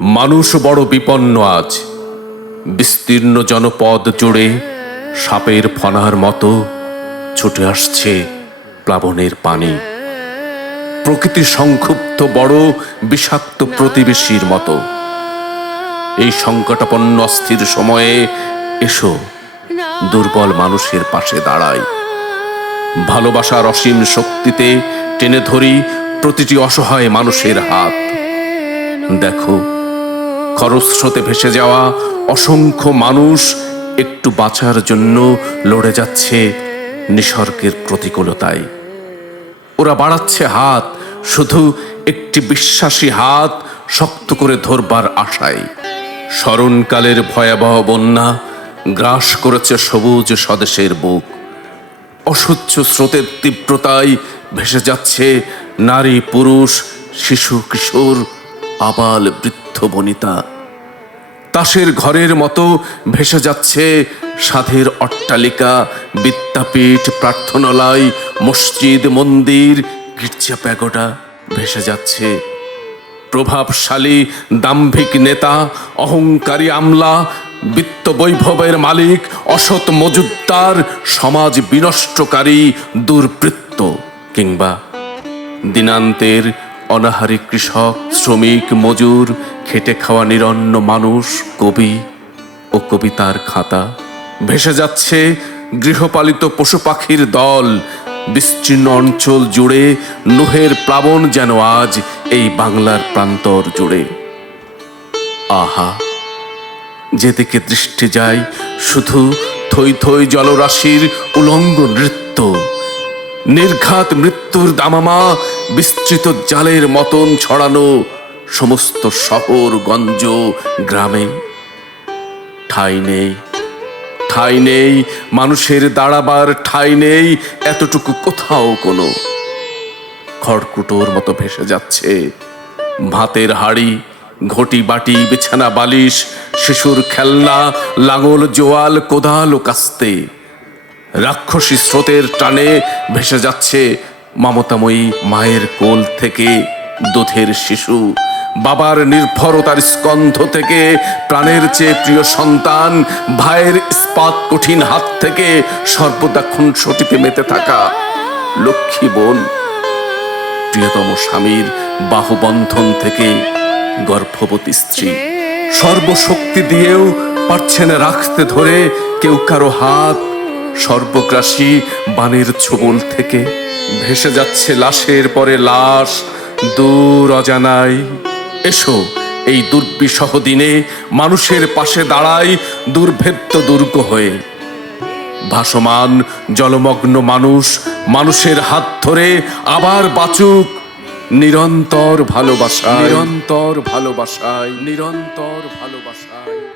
মানুষ বড় বিপন্ন আজ। বিস্তীর্ণ জনপদ জুড়ে সাপের ফনার মতো ছুটে আসছে প্লাবনের পানি। প্রকৃতি সংক্ষুব্ধ বড় বিষাক্ত প্রতিবেশীর মতো। এই সংকটাপন্ন অস্থির সময়ে এসো, দুর্বল মানুষের পাশে দাঁড়ায় ভালোবাসার অসীম শক্তিতে টেনে ধরি প্রতিটি অসহায় মানুষের হাত। দেখো খরস্রোতে ভেসে যাওয়া অসংখ্য মানুষ একটু বাঁচার জন্য লড়ে যাচ্ছে নিসর্গের প্রতিকূলতায়। ওরা বাড়াচ্ছে হাত, শুধু একটি বিশ্বাসী হাত শক্ত করে ধরবার আশায়। স্মরণকালের ভয়াবহ বন্যা গ্রাস করেছে সবুজ স্বদেশের বুক। অসহ্য স্রোতের তীব্রতায় ভেসে যাচ্ছে নারী, পুরুষ, শিশু, কিশোর, আবাল, বৃদ্ধ, বনিতা। তাসের ঘরের মতো ভেসে যাচ্ছে সাধের অট্টালিকা, বিদ্যাপীঠ, প্রার্থনালয়, মসজিদ, মন্দির, গির্জা প্যাগোডা ভেসে যাচ্ছে। প্রভাবশালী দাম্ভিক নেতা, অহংকারী আমলা, বিত্ত বৈভবের মালিক, অসৎ মজুদ্দার, সমাজ বিনষ্টকারী, দুর্বৃত্ত কিংবা দিনান্তের অনাহারী কৃষক, শ্রমিক, মজুর, খেটে খাওয়া নিরন্ন মানুষ, কবি ও কবিতার খাতা। ভেসে যাচ্ছে গৃহপালিত পশু পাখির দল। বিস্তীর্ণ অঞ্চল জুড়ে নোহের প্লাবন যেন আজ এই বাংলার প্রান্তর জুড়ে। আহা, যেদিকে দৃষ্টি যায় শুধু থই থই জলরাশির উলঙ্গ নৃত্য। নির্ঘাত মৃত্যুর দামামা বিস্তৃত জালের মতন ছড়ানো সমস্ত শহর, গঞ্জ, গ্রামে। ঠাই নেই ঠাই নেই, মানুষের দাঁড়াবার ঠাই নেই, এতটুকু কোথাও কোনো। খড়কুটোর মতো ভেসে যাচ্ছে, ভাতের হাড়ি, ঘটি বাটি, বিছানা বালিশ, শিশুর খেলনা, লাঙল, জোয়াল, কোদাল ও কাস্তে। রাক্ষসী স্রোতের টানে ভেসে যাচ্ছে মমতাময়ী মায়ের কোল থেকে দুধের শিশু, বাবার নির্ভরতার স্কন্ধ থেকে প্রাণের চেয়ে প্রিয় সন্তান, ভাইয়ের ইস্পাত কঠিন হাত থেকে সর্বদা খুনসটিতে মেতে থাকা লক্ষ্মী বোন, প্রিয়তম স্বামীর বাহুবন্ধন থেকে গর্ভবতী স্ত্রী। সর্বশক্তি দিয়েও পারছে না রাখতে ধরে কেউ কারও হাত সর্বগ্রাসী বানের ছোবল থেকে। ভেসে যাচ্ছে লাশের পরে লাশ দূর অজানায়। এসো, এই দুর্বিসহ দিনে মানুষের পাশে দাঁড়াই, দুর্ভেদ্য দুর্গ হয়ে। ভাসমান জলমগ্ন মানুষ, মানুষের হাত ধরে আবার বাঁচুক। নিরন্তর ভালোবাসা নিরন্তর ভালোবাসায়, নিরন্তর ভালোবাসা